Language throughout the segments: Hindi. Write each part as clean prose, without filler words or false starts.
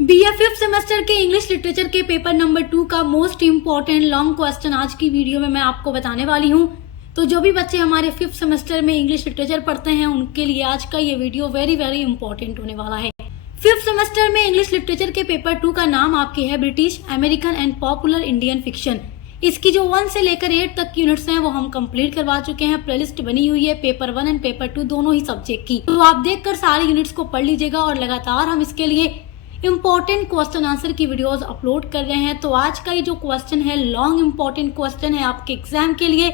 बीए फिफ्थ सेमेस्टर के इंग्लिश लिटरेचर के पेपर नंबर 2 का मोस्ट इम्पॉर्टेंट लॉन्ग क्वेश्चन आज की वीडियो में मैं आपको बताने वाली हूँ। तो जो भी बच्चे हमारे फिफ्थ सेमेस्टर में इंग्लिश लिटरेचर पढ़ते हैं उनके लिए आज का ये वीडियो वेरी वेरी इंपॉर्टेंट होने वाला है। फिफ्थ सेमेस्टर में इंग्लिश लिटरेचर के पेपर 2 का नाम आपके है British, American and popular Indian fiction. इसकी जो 1 से लेकर 8 तक की यूनिट्स हैं वो हम कंप्लीट करवा चुके हैं। प्लेलिस्ट बनी हुई है पेपर 1 एंड पेपर 2 दोनों ही सब्जेक्ट की, तो आप देखकर सारी यूनिट्स को पढ़ लीजिएगा और लगातार हम इसके लिए इम्पोर्टेंट क्वेश्चन आंसर की वीडियोस अपलोड कर रहे हैं। तो आज का ये जो क्वेश्चन है लॉन्ग इम्पोर्टेंट क्वेश्चन है आपके एग्जाम के लिए,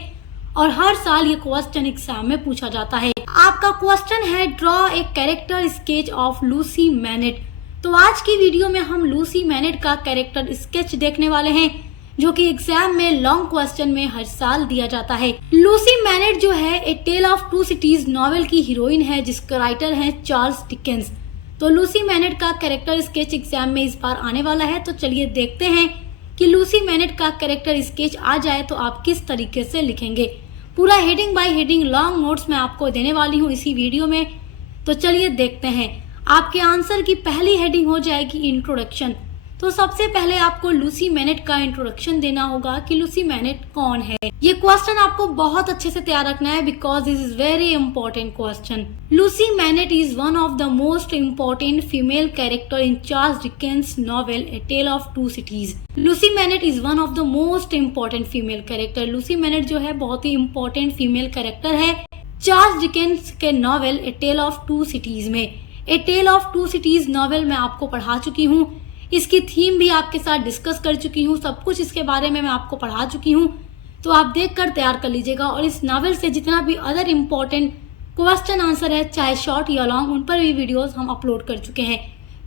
और हर साल ये क्वेश्चन एग्जाम में पूछा जाता है। आपका क्वेश्चन है draw a character sketch of Lucy MANET. तो आज की वीडियो में हम लूसी मैनेट का कैरेक्टर स्केच देखने वाले हैं, जो कि एग्जाम में लॉन्ग क्वेश्चन में हर साल दिया जाता है। लूसी मैनेट जो है A Tale of Two Cities novel की हीरोइन है, जिसका राइटर है चार्ल्स डिकेंस। तो लूसी मैनेट का कैरेक्टर स्केच एग्जाम में इस बार आने वाला है। तो चलिए देखते हैं कि लूसी मैनेट का कैरेक्टर स्केच आ जाए तो आप किस तरीके से लिखेंगे। पूरा heading by heading long notes मैं आपको देने वाली हूँ इसी वीडियो में। तो चलिए देखते हैं। आपके आंसर की पहली हेडिंग हो जाएगी इंट्रोडक्शन। तो सबसे पहले आपको लूसी मैनेट का इंट्रोडक्शन देना होगा कि लूसी मैनेट कौन है। ये क्वेश्चन आपको बहुत अच्छे से तैयार रखना है because this is very important question. Lucie Manette is one of the most important female character in Charles Dickens novel A Tale of Two Cities. Lucie Manette is one of the most important female character. Lucie Manette जो है बहुत ही इम्पोर्टेंट फीमेल कैरेक्टर है चार्ल्स डिकेंस के novel A Tale of Two Cities में। A Tale of Two Cities novel मैं आपको पढ़ा चुकी हूँ, इसकी थीम भी आपके साथ डिस्कस कर चुकी हूँ, सब कुछ इसके बारे में मैं आपको पढ़ा चुकी हूँ। तो आप देखकर तैयार कर लीजिएगा। और इस नॉवेल से जितना भी अदर इम्पोर्टेंट क्वेश्चन आंसर है, चाहे शॉर्ट या लॉन्ग, उन पर भी वीडियोस हम अपलोड कर चुके हैं।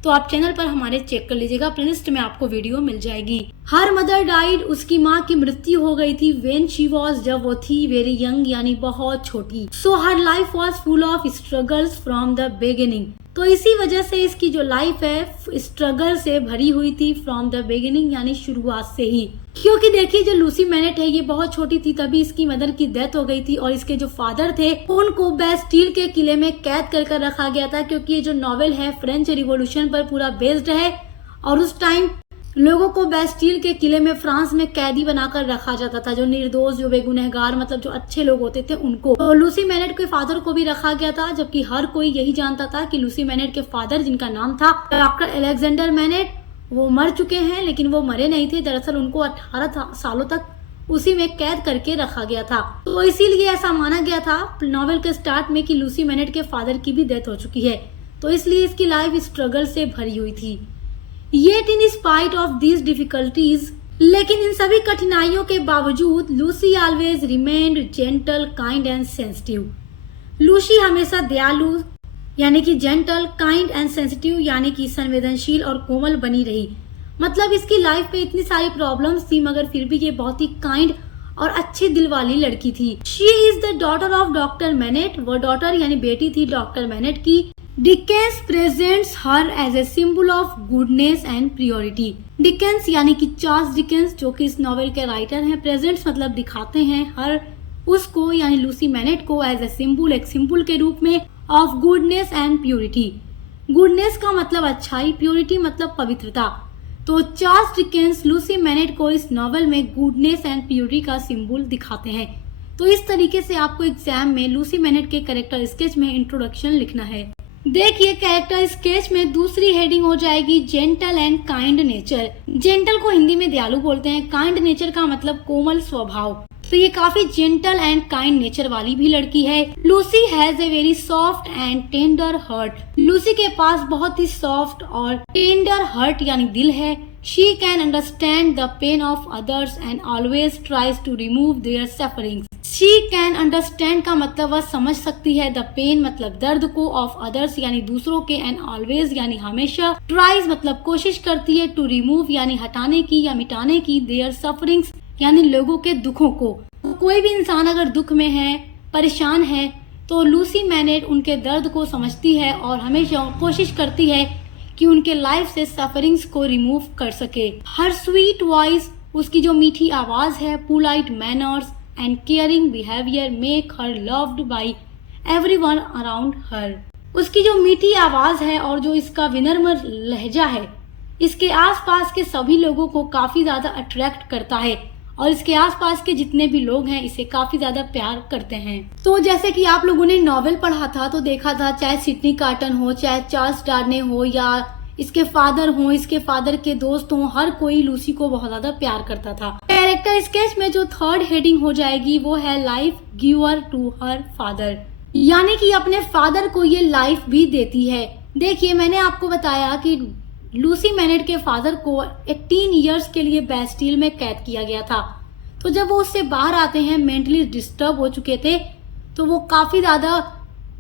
तो आप चैनल पर हमारे चेक कर लीजिएगा, प्लेलिस्ट में आपको वीडियो मिल जाएगी। हर मदर डाइड, उसकी माँ की मृत्यु हो गई थी व्हेन शी वाज, जब वो थी वेरी यंग यानी बहुत छोटी। So her life was full of struggles from the beginning. तो इसी वजह से इसकी जो लाइफ है स्ट्रगल से भरी हुई थी फ्रॉम द बिगिनिंग यानी शुरुआत से ही। क्योंकि देखिए जो लूसी मैनेट है ये बहुत छोटी थी तभी इसकी मदर की डेथ हो गई थी, और इसके जो फादर थे उनको बेस्टील के किले में कैद कर रखा गया था। क्योंकि ये जो नॉवेल है फ्रेंच रिवॉल्यूशन पर पूरा बेस्ड है, और उस टाइम लोगों को बेस्टील के किले में फ्रांस में कैदी बनाकर रखा जाता था, जो निर्दोष, जो बेगुनहगार, मतलब जो अच्छे लोग होते थे उनको। तो लूसी मैनेट के फादर को भी रखा गया था, जबकि हर कोई यही जानता था कि लूसी मैनेट के फादर, जिनका नाम था डॉक्टर अलेक्जेंडर मैनेट, वो मर चुके हैं। लेकिन वो मरे नहीं थे, दरअसल उनको 18 सालों तक उसी में कैद करके रखा गया था। तो इसीलिए ऐसा माना गया था नॉवेल के स्टार्ट में कि लूसी मैनेट के फादर की भी डेथ हो चुकी है, तो इसलिए इसकी लाइफ स्ट्रगल से भरी हुई थी। Yet in spite of these difficulties, लेकिन इन सभी कठिनाइयों के बावजूद Lucy always remained gentle, kind and sensitive। Lucy हमेशा दयालु यानी कि जेंटल, काइंड एंड सेंसिटिव यानी कि संवेदनशील और कोमल बनी रही। मतलब इसकी लाइफ में इतनी सारी प्रॉब्लम्स थी मगर फिर भी ये बहुत ही काइंड और अच्छे दिल वाली लड़की थी। She is the daughter of doctor Manette. वो डॉटर यानी बेटी थी डॉक्टर मैनेट की। Dickens presents her as a symbol of goodness and purity. Dickens यानी कि चार्ल्स डिकेंस जो कि इस नॉवेल के राइटर हैं, प्रेजेंट्स मतलब दिखाते हैं हर उसको यानी लूसी मैनेट को एज ए सिंबल, एक सिंबल के रूप में, of goodness and purity. Goodness का मतलब अच्छाई, प्योरिटी मतलब पवित्रता। तो चार्ल्स डिकेंस लूसी मैनेट को इस नॉवेल में गुडनेस एंड प्योरिटी का सिंबल दिखाते हैं। तो इस तरीके से आपको एग्जाम में लूसी मैनेट के कैरेक्टर स्केच में इंट्रोडक्शन लिखना है। देखिए कैरेक्टर स्केच में दूसरी हेडिंग हो जाएगी gentle and kind nature. Gentle को हिंदी में दयालु बोलते हैं, काइंड नेचर का मतलब कोमल स्वभाव। तो ये काफी जेंटल एंड काइंड नेचर वाली भी लड़की है। Lucie has a very soft and tender heart. Lucie के पास बहुत ही सॉफ्ट और टेंडर हर्ट यानी दिल है। She can understand the pain of others and always tries to remove their sufferings. She can understand का मतलब वह समझ सकती है, द पेन मतलब दर्द को, ऑफ अदर्स यानी दूसरों के, एंड ऑलवेज यानी हमेशा, ट्राइज मतलब कोशिश करती है, टू रिमूव यानी हटाने की या मिटाने की, देयर सफरिंग्स यानी लोगों के दुखों को। कोई भी इंसान अगर दुख में है, परेशान है, तो लूसी मैनेट उनके दर्द को समझती है और हमेशा कोशिश करती है कि उनके लाइफ से सफरिंग्स को रिमूव कर सके। हर स्वीट वॉइस, उसकी जो मीठी आवाज है, polite manners and caring behaviour make her loved by everyone around her. उसकी जो मीठी आवाज है और जो इसका विनम्र लहजा है इसके आसपास के सभी लोगों को काफी ज्यादा अट्रैक्ट करता है और इसके आसपास के जितने भी लोग हैं इसे काफी ज्यादा प्यार करते हैं। तो जैसे कि आप लोगों ने नॉवेल पढ़ा था तो देखा था, चाहे सिडनी कार्टन हो, चाहे चार्ल्स डार्ने हो, या इसके फादर हो, इसके फादर के दोस्त हो, हर कोई लूसी को बहुत ज्यादा प्यार करता था। कैरेक्टर स्केच में जो थर्ड हेडिंग हो जाएगी वो है life giver to her father, यानी कि अपने फादर को ये लाइफ भी देती है। देखिए, मैंने आपको बताया कि लूसी मैनेट के फादर को 18 इयर्स के लिए बैस्टिल में कैद किया गया था। तो जब वो उससे बाहर आते हैं, मेंटली डिस्टर्ब हो चुके थे, तो वो काफी ज्यादा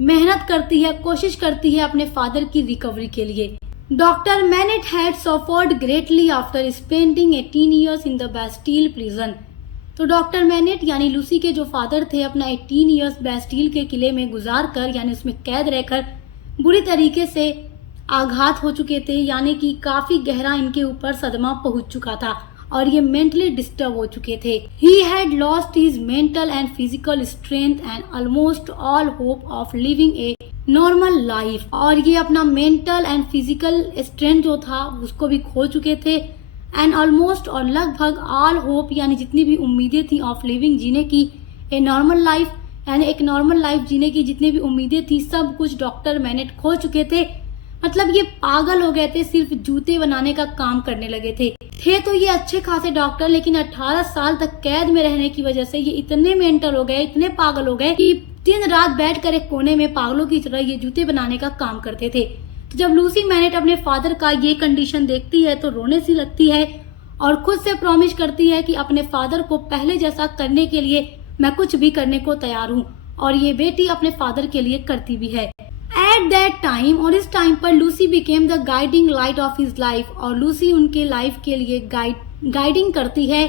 मेहनत करती है, कोशिश करती है अपने फादर की रिकवरी के लिए। Doctor MANET had suffered greatly after spending 18 years in the Bastille prison. तो डॉक्टर मैनेट यानी लूसी के जो फादर थे अपना 18 इयर्स बैस्टिल के किले में गुजार कर, यानी उसमें कैद रहकर बुरी तरीके से आघात हो चुके थे, यानी कि काफी गहरा इनके ऊपर सदमा पहुंच चुका था और ये मेंटली डिस्टर्ब हो चुके थे। He had lost his mental and physical strength and almost all hope of living a normal life. और ये अपना मेंटल एंड फिजिकल स्ट्रेंथ जो था उसको भी खो चुके थे एंड ऑलमोस्ट और लगभग ऑल होप यानी जितनी भी उम्मीदें थी ऑफ लिविंग जीने की ए नॉर्मल लाइफ, यानी एक नॉर्मल लाइफ जीने की जितनी भी उम्मीदें थी सब कुछ डॉक्टर मैनेट खो चुके थे। मतलब ये पागल हो गए थे, सिर्फ जूते बनाने का काम करने लगे थे तो ये अच्छे खासे डॉक्टर, लेकिन 18 साल तक कैद में रहने की वजह से ये इतने मेंटल हो गए, इतने पागल हो गए कि दिन रात बैठकर एक कोने में पागलों की तरह ये जूते बनाने का काम करते थे। तो जब लूसी मैनेट अपने फादर का ये कंडीशन देखती है तो रोने सी लगती है और खुद से प्रॉमिस करती है कि अपने फादर को पहले जैसा करने के लिए मैं कुछ भी करने को तैयार हूँ, और ये बेटी अपने फादर के लिए करती भी है। एट दैट टाइम, और इस टाइम पर Lucy became the guiding light of his life, और लूसी उनके लाइफ के लिए गाइडिंग करती है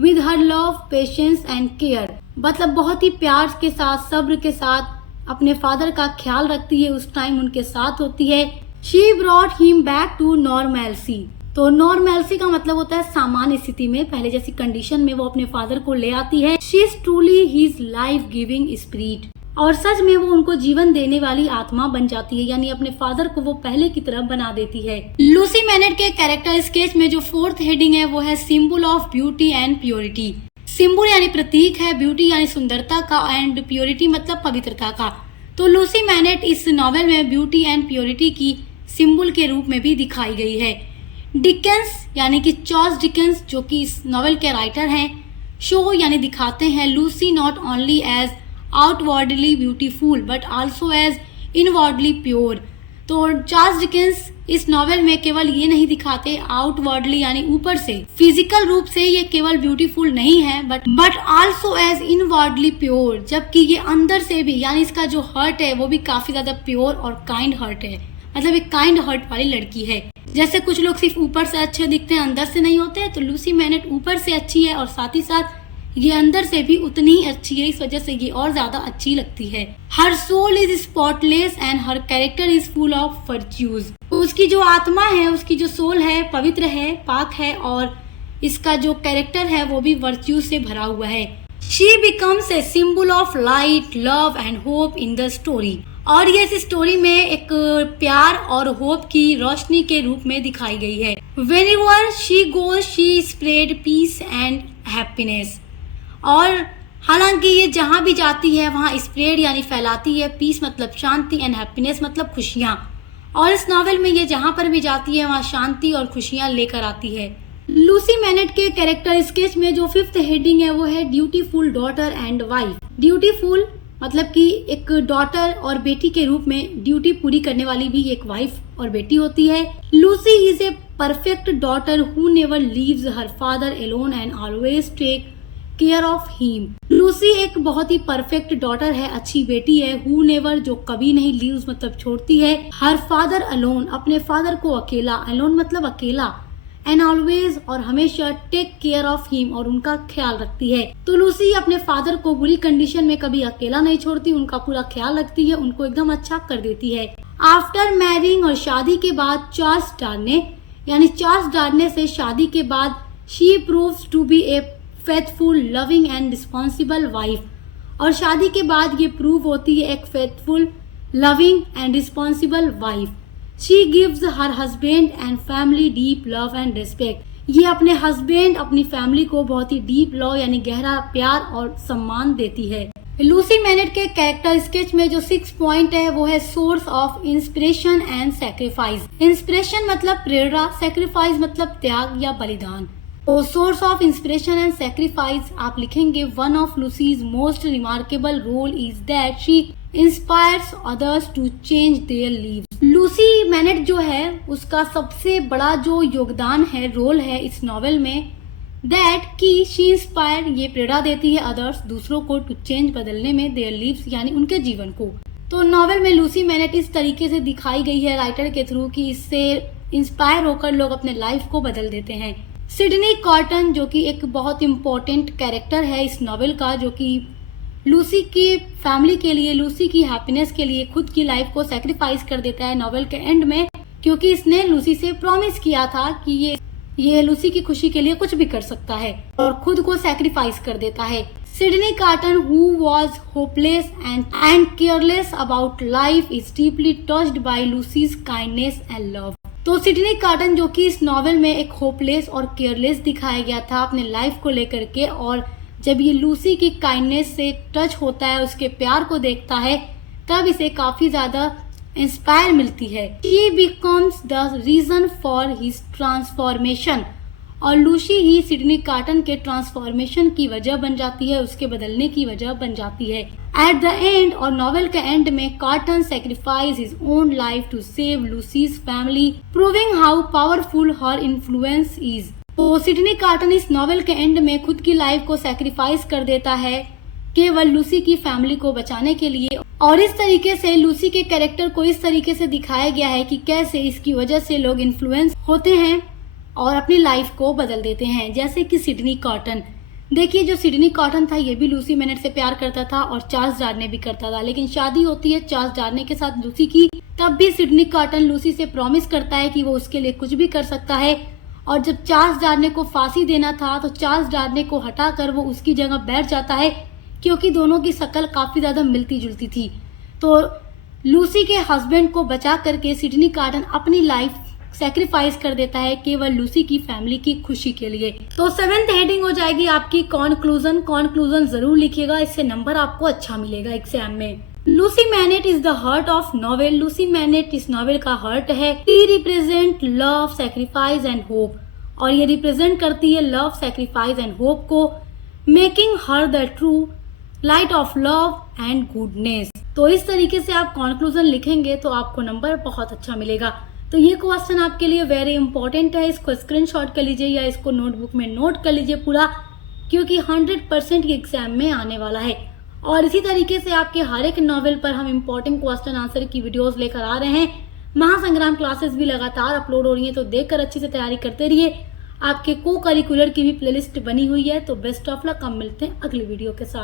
with her love, patience and care. मतलब बहुत ही प्यार के साथ, सब्र के साथ अपने फादर का ख्याल रखती है, उस टाइम उनके साथ होती है। She brought him back to normality. तो नॉर्मैलिटी का मतलब होता है सामान्य स्थिति में, पहले जैसी कंडीशन में वो अपने फादर को ले आती है। She is truly his life giving spirit, और सच में वो उनको जीवन देने वाली आत्मा बन जाती है, यानी अपने फादर को वो पहले की तरह बना देती है। लूसी मैनेट के कैरेक्टर स्केच में जो फोर्थ हेडिंग है वो है symbol of beauty and purity. Symbol यानी प्रतीक है, ब्यूटी यानी सुंदरता का, एंड प्योरिटी मतलब पवित्रता का। तो लूसी मैनेट इस नॉवेल में ब्यूटी एंड प्योरिटी की सिंबल के रूप में भी दिखाई गई है। डिकेंस यानी कि चार्ल्स डिकेंस जो कि इस नॉवेल के राइटर हैं, शो यानी दिखाते हैं Lucy not only as outwardly beautiful but also as inwardly pure. तो चार्ल्स डिकेंस इस नॉवेल में केवल ये नहीं दिखाते आउटवर्डली यानी ऊपर से, फिजिकल रूप से ये केवल ब्यूटीफुल नहीं है but also as inwardly pure, जबकि ये अंदर से भी, यानी इसका जो हर्ट है वो भी काफी ज्यादा प्योर और काइंड हर्ट है। मतलब एक काइंड हर्ट वाली लड़की है। जैसे कुछ लोग सिर्फ ऊपर से अच्छे दिखते हैं, अंदर से नहीं होते, तो लूसी मैनेट ऊपर से अच्छी है और साथ ही साथ ये अंदर से भी उतनी ही अच्छी है, इस वजह से ये और ज्यादा अच्छी लगती है। Her soul is spotless and her character is full of virtues. उसकी जो आत्मा है, उसकी जो सोल है, पवित्र है, पाक है, और इसका जो कैरेक्टर है वो भी वर्च्यूज से भरा हुआ है। She becomes a symbol of light, love and hope in the story, और ये इस स्टोरी में एक प्यार और होप की रोशनी के रूप में दिखाई गई है। Whenever she goes she spread peace and happiness, और हालांकि ये जहाँ भी जाती है वहाँ स्प्रेड यानी फैलाती है, पीस मतलब शांति एंड हैप्पीनेस मतलब खुशियाँ, और इस नॉवेल में ये जहाँ पर भी जाती है वहाँ शांति और खुशियाँ लेकर आती है। लूसी मैनेट के कैरेक्टर स्केच में जो फिफ्थ हेडिंग है वो है dutiful daughter and wife. Dutiful मतलब कि एक डॉटर और बेटी के रूप में ड्यूटी पूरी करने वाली भी एक वाइफ और बेटी होती है। Lucy is a perfect daughter who never leaves her father alone and always take care of him. Lucy एक बहुत ही परफेक्ट डॉटर है, अच्छी बेटी है। हु नेवर जो कभी नहीं लीव्स मतलब छोड़ती है, हर फादर अलोन अपने फादर को अकेला, अलोन मतलब अकेला, एंड ऑलवेज और हमेशा टेक केयर ऑफ हिम और उनका ख्याल रखती है। तो लूसी अपने फादर को बुरी कंडीशन में कभी अकेला नहीं छोड़ती, उनका पूरा ख्याल रखती है, उनको एकदम अच्छा कर देती है। आफ्टर मैरिंग और शादी के बाद चार्ल्स डार्ने यानी चार्ल्स डार्ने से शादी के बाद she proves to be a faithful, loving and responsible wife, और शादी के बाद ये प्रूव होती है एक faithful, loving and responsible wife. She gives her husband and family deep love and respect. ये अपने हस्बैंड, अपनी फैमिली को बहुत ही डीप लव यानी गहरा प्यार और सम्मान देती है। लूसी मैनेट के कैरेक्टर स्केच में जो 6 पॉइंट है वो है source of inspiration and sacrifice. Inspiration मतलब प्रेरणा, सैक्रिफाइस मतलब त्याग या बलिदान। तो source of inspiration and sacrifice आप लिखेंगे one of Lucie's most remarkable role is that she inspires others to change their lives. Lucie Manette जो है उसका सबसे बड़ा जो योगदान है, रोल है इस नॉवेल में, दैट की शी इंस्पायर, ये प्रेरणा देती है अदर्स, दूसरों को, टू चेंज, बदलने में, देयर लिव्स यानी उनके जीवन को। तो नॉवेल में लूसी मैनेट इस तरीके से दिखाई गई है राइटर के थ्रू कि इससे इंस्पायर होकर लोग अपने लाइफ को बदल देते हैं। सिडनी कॉटन जो कि एक बहुत इम्पोर्टेंट कैरेक्टर है इस नॉवेल का, जो कि लूसी की फैमिली के लिए, लूसी की हैप्पीनेस के लिए खुद की लाइफ को सैक्रिफाइस कर देता है नॉवेल के एंड में, क्योंकि इसने लूसी से प्रॉमिस किया था कि ये लूसी की खुशी के लिए कुछ भी कर सकता है और खुद को सैक्रिफाइस कर देता है। Sydney Carton who was hopeless and careless about life is deeply touched by Lucie's kindness and love. तो सिडनी कार्टन जो कि इस नॉवेल में एक होपलेस और केयरलेस दिखाया गया था अपने लाइफ को लेकर के, और जब ये लूसी की काइंडनेस से टच होता है, उसके प्यार को देखता है, तब इसे काफी ज्यादा इंस्पायर मिलती है। She becomes the reason for his transformation। और लूसी ही सिडनी कार्टन के ट्रांसफॉर्मेशन की वजह बन जाती है, उसके बदलने की वजह बन जाती है। एट द एंड और नॉवेल के एंड में Carton sacrifice his own life to save Lucie's family, proving how powerful her influence is. तो सिडनी कार्टन इस नॉवेल के एंड में खुद की लाइफ को सेक्रीफाइस कर देता है केवल लूसी की फैमिली को बचाने के लिए, और इस तरीके से लूसी के कैरेक्टर को इस तरीके से दिखाया गया है कि कैसे इसकी वजह से लोग इन्फ्लुएंस होते हैं और अपनी लाइफ को बदल देते हैं। जैसे कि सिडनी कॉटन, देखिए जो सिडनी कॉटन था ये भी लूसी मैनेट से प्यार करता था और चार्ल्स डार्ने भी करता था, लेकिन शादी होती है चार्ल्स डार्ने के साथ लूसी की, तब भी सिडनी कॉटन लूसी से प्रॉमिस करता है कि वो उसके लिए कुछ भी कर सकता है। और जब चार्ल्स डार्ने को फांसी देना था तो चार्ल्स डार्ने को हटाकर वो उसकी जगह बैठ जाता है, क्योंकि दोनों की शक्ल काफी ज्यादा मिलती जुलती थी। तो लूसी के हस्बैंड को बचा करके सिडनी कार्टन अपनी लाइफ सैक्रिफाइस कर देता है केवल लूसी की फैमिली की खुशी के लिए। तो 7th हेडिंग हो जाएगी आपकी कॉन्क्लूजन। कॉन्क्लूजन जरूर लिखिएगा, इससे नंबर आपको अच्छा मिलेगा एग्जाम में। Lucy Manette is the heart of novel. Lucy MANET इस नॉवेल का हार्ट है। She represent love, sacrifice and hope, और ये रिप्रेजेंट करती है लव, सैक्रिफाइस एंड होप को, making her the true light of love and goodness. तो इस तरीके से आप कॉन्क्लूजन लिखेंगे तो आपको नंबर बहुत अच्छा मिलेगा। तो ये क्वेश्चन आपके लिए वेरी इंपॉर्टेंट है, इसको स्क्रीनशॉट कर लीजिए या इसको नोटबुक में नोट कर लीजिए पूरा, क्योंकि 100% ये एग्जाम में आने वाला है। और इसी तरीके से आपके हर एक नॉवेल पर हम इंपॉर्टेंट क्वेश्चन आंसर की वीडियोस लेकर आ रहे हैं। महासंग्राम क्लासेस भी लगातार अपलोड हो रही है, तो देखकर अच्छे से तैयारी करते रहिए। आपके को करिकुलर की भी प्लेलिस्ट बनी हुई है। तो बेस्ट ऑफ लक, हम मिलते हैं अगली वीडियो के साथ।